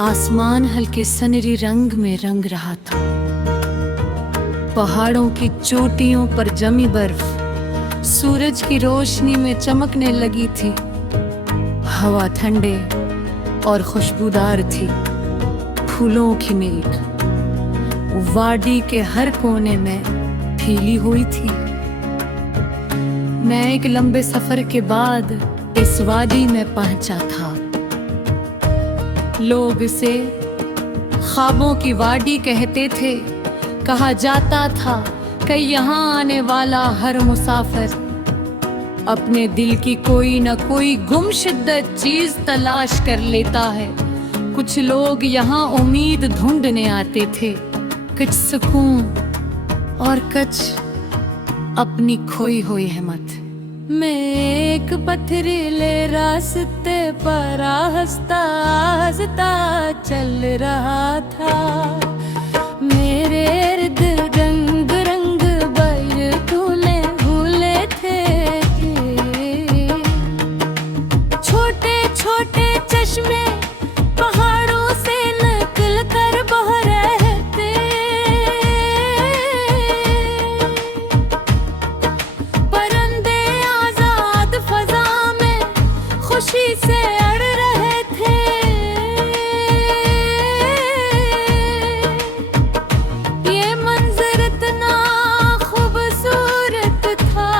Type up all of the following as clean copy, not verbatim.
आसमान हल्के सनरी रंग में रंग रहा था। पहाड़ों की चोटियों पर जमी बर्फ सूरज की रोशनी में चमकने लगी थी। हवा ठंडे और खुशबूदार थी। फूलों की महक वादी के हर कोने में फैली हुई थी। मैं एक लंबे सफर के बाद इस वादी में पहुंचा था। लोग इसे ख्वाबों की वादी कहते थे। कहा जाता था कि यहाँ आने वाला हर मुसाफिर अपने दिल की कोई न कोई गुमशुदा चीज तलाश कर लेता है। कुछ लोग यहाँ उम्मीद ढूंढने आते थे, कुछ सुकून और कुछ अपनी खोई हुई हिम्मत। मैं एक पथरीले रास्ते पर हंसता हंसता चल रहा था। मेरे इर्द रंग रंग बैर फूले फूले थे। छोटे छोटे चश्मे पहाड़ों से निकल कर बह रहे थे। परिंदे आजाद फजा में खुशी से अड़ रहे थे। ये मंजर इतना खूबसूरत था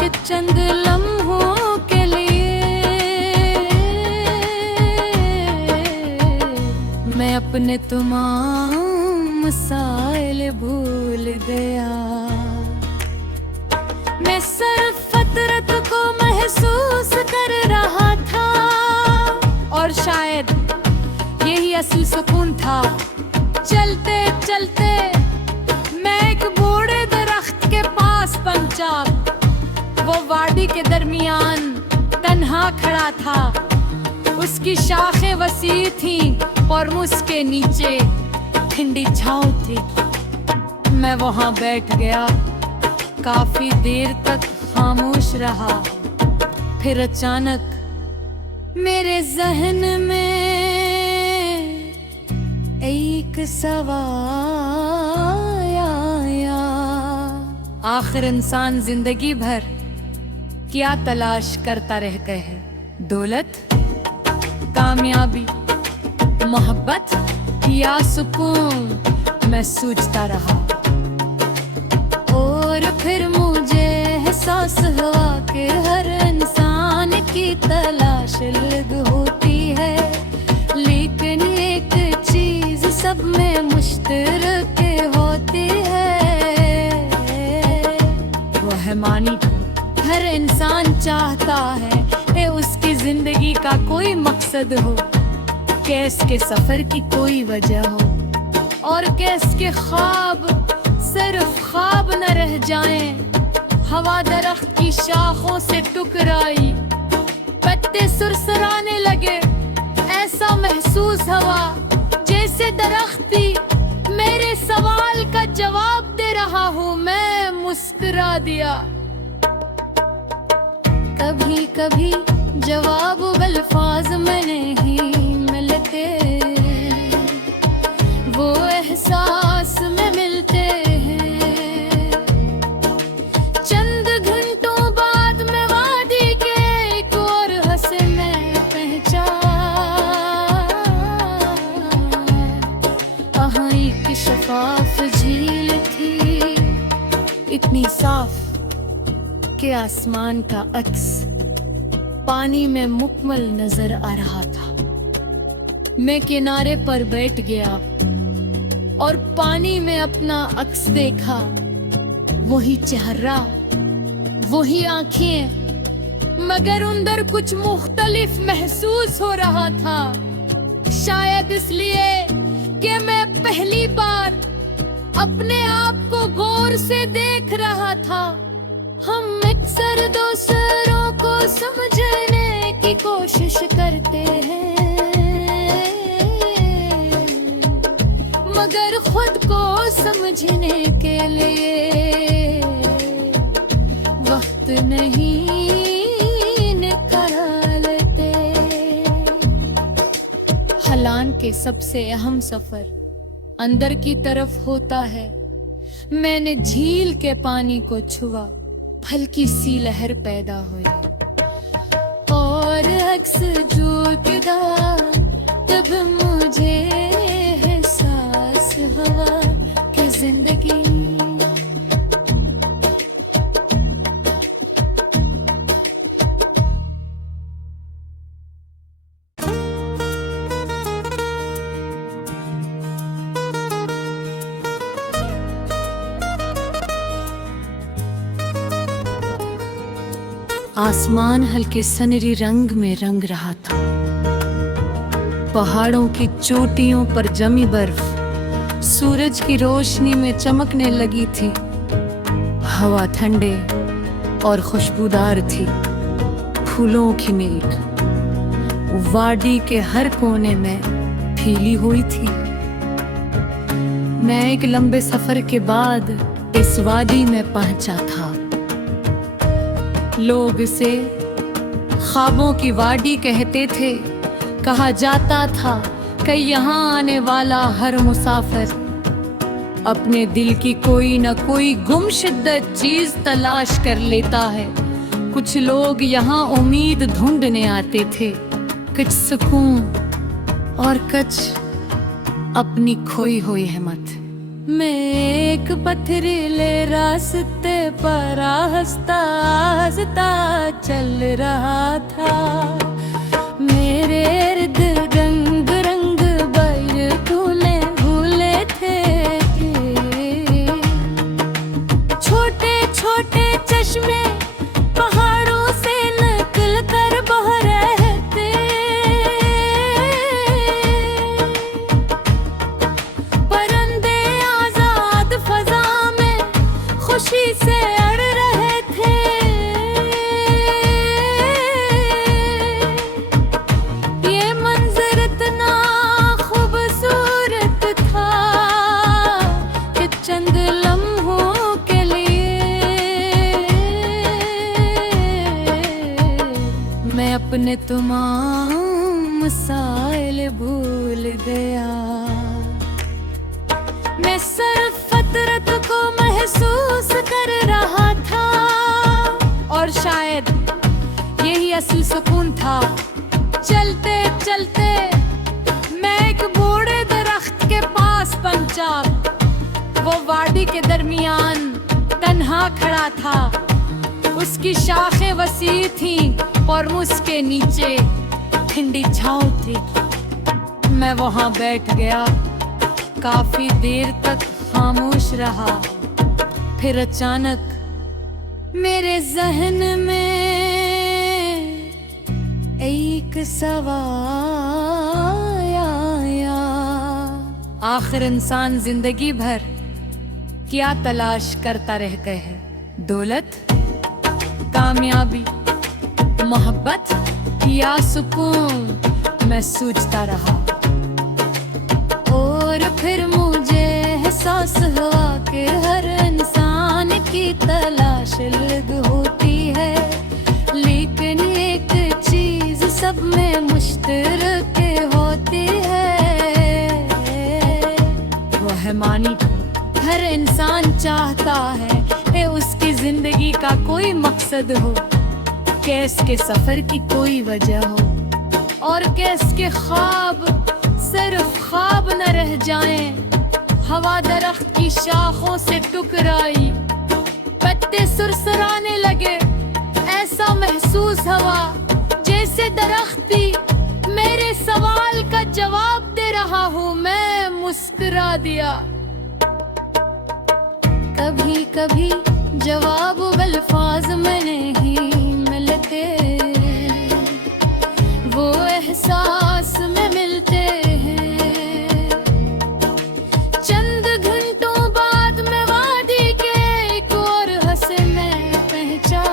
कि चंद लम्हों के लिए मैं अपने तमाम मसाइल भूल गया। मैं सिर्फ फितरत को महसूस कर रहा था और शायद यही असली सुकून था। चलते चलते मैं एक बूढ़े दरख्त के पास पहुंचा। वो वादी के दरमियान तन्हा खड़ा था। उसकी शाखें वसी थी और उसके नीचे ठंडी छांव थी। मैं वहां बैठ गया। काफी देर तक खामोश रहा। फिर अचानक मेरे जहन में एक सवाल आया। आखिर इंसान जिंदगी भर क्या तलाश करता रह गए है? दौलत, कामयाबी, मोहब्बत या सुकून? मैं सोचता रहा और फिर मुझे एहसास हुआ कि हर इंसान की तलाश अलग होती है, लेकिन एक चीज सब में मुश्तरक होती है, वो है मानी। हर इंसान चाहता है कि उसकी जिंदगी का कोई मकसद हो, कि इसके सफर की कोई वजह हो और कि इसके ख्वाब सिर्फ ख्वाब न रह जाएं। हवा दरख्त की शाखों से टकराई, पत्ते सुरसराने लगे। ऐसा महसूस हुआ जैसे दरख्त भी मेरे सवाल का जवाब दे रहा हूँ। मैं मुस्कुरा दिया। कभी कभी जवाब अल्फाज में नहीं मिलते, वो एहसास में मिलते हैं। चंद घंटों बाद मैं वादी के एक और हंसे में पहुंचा। वहाँ एक शफाफ झील थी, इतनी साफ कि आसमान का अक्स पानी में मुकम्मल नजर आ रहा था। मैं किनारे पर बैठ गया और पानी में अपना अक्स देखा। वही चेहरा, वही आंखें, मगर अंदर कुछ मुख्तलिफ महसूस हो रहा था। शायद इसलिए कि मैं पहली बार अपने आप को गौर से देख रहा था। हम अक्सर दूसरों को समझने की कोशिश करते हैं, मगर खुद को समझने के लिए वक्त नहीं निकालते। के सबसे अहम सफर अंदर की तरफ होता है। मैंने झील के पानी को छुआ, हल्की सी लहर पैदा हुई और अक्स जुड़ा, तब मुझे एहसास हुआ कि जिंदगी आसमान हल्के सनरी रंग में रंग रहा था। पहाड़ों की चोटियों पर जमी बर्फ सूरज की रोशनी में चमकने लगी थी। हवा ठंडे और खुशबूदार थी। फूलों की महक वादी के हर कोने में फैली हुई थी। मैं एक लंबे सफर के बाद इस वादी में पहुंचा था। लोग इसे ख्वाबों की वादी कहते थे। कहा जाता था कि यहाँ आने वाला हर मुसाफिर अपने दिल की कोई न कोई गुमशुदा चीज तलाश कर लेता है। कुछ लोग यहाँ उम्मीद ढूंढने आते थे, कुछ सुकून और कुछ अपनी खोई हुई हिम्मत। मैं एक पथरीले रास्ते पर हंसता हंसता चल रहा था। मेरे इर्द रंग रंग बैर फूले फूले थे। छोटे छोटे चश्मे पहाड़ों से निकल कर बह रहे थे। परिंदे आजाद फजा में खुशी से अड़ रहे थे। ये मंजर इतना खूबसूरत था कि चंद लम्हों के लिए मैं अपने तमाम मसाइल भूल गया। मैं सिर्फ फितरत को महसूस कर रहा था और शायद यही असल सुकून था। चलते चलते मैं एक बूढ़े दरख्त के पास पहुंचा। वो वादी के दरमियान तन्हा खड़ा था। उसकी शाखें वसी थी और उसके नीचे ठंडी छांव थी। मैं वहां बैठ गया, काफी देर तक खामोश रहा। फिर अचानक मेरे जहन में एक सवाल आया। आखिर इंसान जिंदगी भर क्या तलाश करता रह गए है? दौलत, कामयाबी, मोहब्बत या सुकून? मैं सोचता रहा और फिर मुझे एहसास हुआ कि हर इंसान की तलाश अलग होती है, लेकिन एक चीज सब में मुश्तरक होती है, वो है मानी। हर इंसान चाहता है कि उसकी जिंदगी का कोई मकसद हो, कि इसके सफर की कोई वजह हो और कि इसके ख्वाब सिर्फ ख्वाब न रह जाएं। हवा दरख्त की शाखों से टकराई, पत्ते सुरसराने लगे। ऐसा महसूस हुआ जैसे दरख्त भी मेरे सवाल का जवाब दे रहा हूँ। मैं मुस्कुरा दिया। कभी कभी जवाब अल्फाज में नहीं मिलते, वो एहसास में मिलते हैं। चंद घंटों बाद मैं वादी के एक और हंसे में पहुंचा।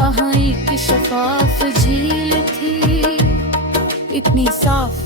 वहाँ एक शफाफ झील थी, इतनी साफ